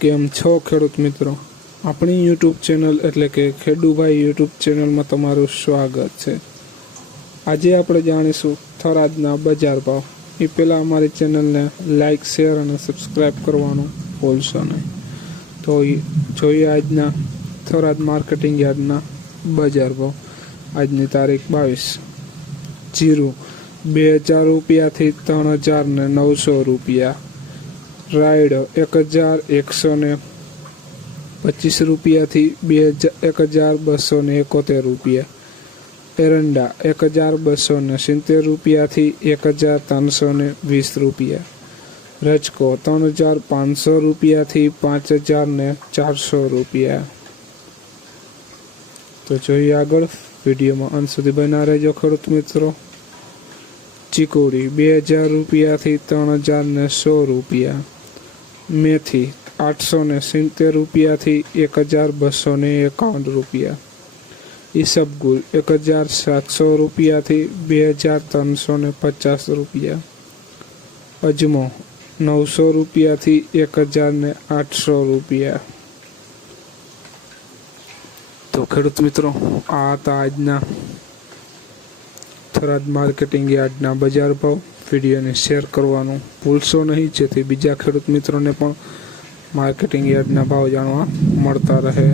કેમ છો ખેડૂત મિત્રો? આપણી યુટ્યુબ ચેનલ એટલે કે ખેડૂભાઈ યુટ્યુબ ચેનલમાં તમારું સ્વાગત છે. આજે આપણે જાણીશું થરાદના બજાર ભાવ. એ પહેલાં અમારી ચેનલને લાઇક, શેર અને સબસ્ક્રાઈબ કરવાનું ભૂલશો નહીં. તો જોઈએ આજના થરાદ માર્કેટિંગ યાર્ડના બજાર ભાવ. આજની તારીખ 22. જીરું 2000 રૂપિયાથી 3900 રૂપિયા. રાયડો 1125 રૂપિયાથી 1271 રૂપિયા. એરંડા 1270 રૂપિયાથી 1320 રૂપિયા. રજકો 3500 રૂપિયાથી 5400 રૂપિયા. તો જોઈએ આગળ, વિડીયોમાં અંત સુધી બના રહેજો ખેડૂત મિત્રો. ચીકુડી 2000 રૂપિયાથી 30100 રૂપિયા. મેથી 870 રૂપિયાથી 1251 રૂપિયા. ઈસબગુલ 1700 રૂપિયાથી 2350 રૂપિયા. અજમો 900 રૂપિયાથી 1800 રૂપિયા. તો ખેડૂત મિત્રો, આ હતા આજના થરાદ માર્કેટિંગ યાર્ડના બજાર ભાવ. વિડીયોને શેર કરવાનું ભૂલશો નહીં, જેથી બીજા ખેડૂત મિત્રોને પણ માર્કેટિંગ યાર્ડના ભાવ જાણવા મળતા રહે.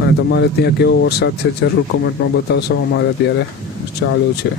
અને તમારે ત્યાં કેવો વરસાદ છે જરૂર કોમેન્ટમાં બતાવશો. અમારે અત્યારે ચાલુ છે.